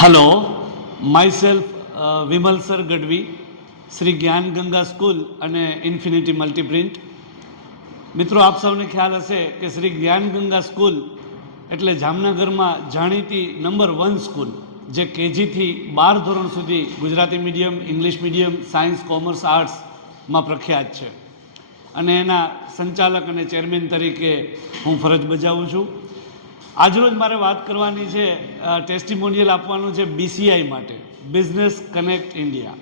Hello my self Vimal sir Gadhvi Shri ज्ञान Ganga school अने infinity मल्टीप्रिंट। मित्रों आप सौने ख्याल हशे कि श्री ज्ञान गंगा स्कूल एटले जामनगर में जाणीती नंबर 1 स्कूल जे केजी थी 12 धोरण सुधी Gujarati medium English medium science commerce arts में प्रख्यात है अने एना संचालक अने चेरमेन तरीके हूँ फरज बजावुं छुं। આજરોજ મારે વાત કરવાની છે ટેસ્ટિમોનિયલ આપવાનું છે BCI માટે બિઝનેસ કનેક્ટ ઇન્ડિયા।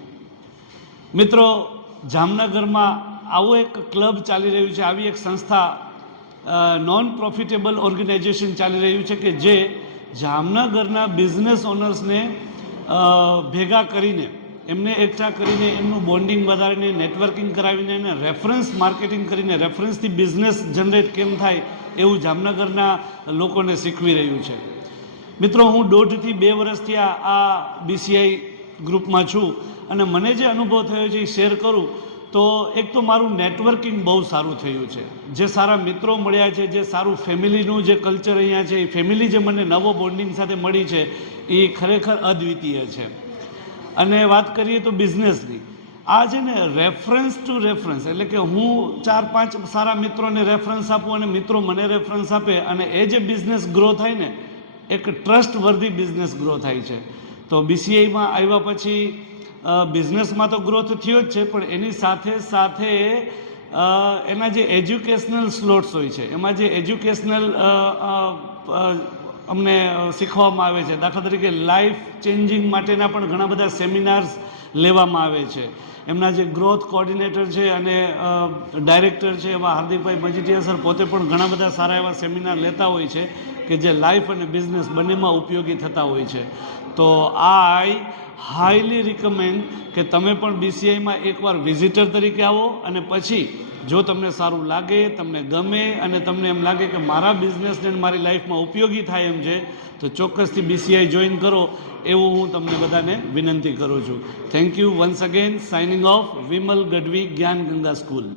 મિત્રો જામનગરમાં આવું એક ક્લબ ચાલી રહ્યું છે, આવી એક સંસ્થા નોન પ્રોફિટેબલ ઓર્ગેનાઇઝેશન ચાલી રહ્યું છે કે જે જામનગરના બિઝનેસ ઓનર્સને ભેગા કરીને એમને એકઠા કરીને એમનું બોન્ડિંગ વધારીને નેટવર્કિંગ કરાવીને એને રેફરન્સ માર્કેટિંગ કરીને રેફરન્સથી બિઝનેસ જનરેટ કેમ થાય એવું જામનગરના લોકોને શીખવી રહ્યું છે। મિત્રો હું 1.5 થી 2 વર્ષથી આ BCI ગ્રુપમાં છું અને મને જે અનુભવ થયો છે એ શેર કરું તો એક તો મારું નેટવર્કિંગ બહુ સારું થયું છે, જે સારા મિત્રો મળ્યા છે, જે સારું ફેમિલીનું જે કલ્ચર અહીંયા છે, એ ફેમિલી જે મને નવો બોન્ડિંગ સાથે મળી છે એ ખરેખર અદ્વિતીય છે। અને વાત કરીએ તો બિઝનેસની આ છે ને રેફરન્સ ટુ રેફરન્સ એટલે કે હું 4-5 સારા મિત્રોને રેફરન્સ આપું અને મિત્રો મને રેફરન્સ આપે અને એ જે બિઝનેસ ગ્રો થાય ને એક ટ્રસ્ટ વર્ધી બિઝનેસ ગ્રો થાય છે। તો BCIમાં આવ્યા પછી બિઝનેસમાં તો ગ્રોથ થયો જ છે પણ એની સાથે સાથે એના જે એજ્યુકેશનલ સ્લોટ્સ હોય છે એમાં જે એજ્યુકેશનલ અમને શીખવામાં આવે છે, દાખલા તરીકે લાઈફ ચેન્જિંગ માટેના પણ ઘણા બધા સેમિનાર્સ લેવામાં આવે છે। એમના જે ગ્રોથ કોઓર્ડિનેટર છે અને ડાયરેક્ટર છે એવા હાર્દિકભાઈ મજીઠિયા સર પોતે પણ ઘણા બધા સારા એવા સેમિનાર લેતા હોય છે કે જે લાઈફ અને બિઝનેસ બંનેમાં ઉપયોગી થતા હોય છે। તો આઈ હાઈલી રિકમેન્ડ કે તમે પણ BCIમાં એકવાર વિઝિટર તરીકે આવો અને પછી જો તમને સારું લાગે, તમને ગમે અને તમને એમ લાગે કે મારા બિઝનેસને મારી લાઈફમાં ઉપયોગી થાય એમ છે તો ચોક્કસથી BCI જોઈન કરો એવું હું તમને બધાને વિનંતી કરું છું। Thank you once again. Signing of, Vimal Gadhvi, જ્ઞાન ગંગા સ્કૂલ।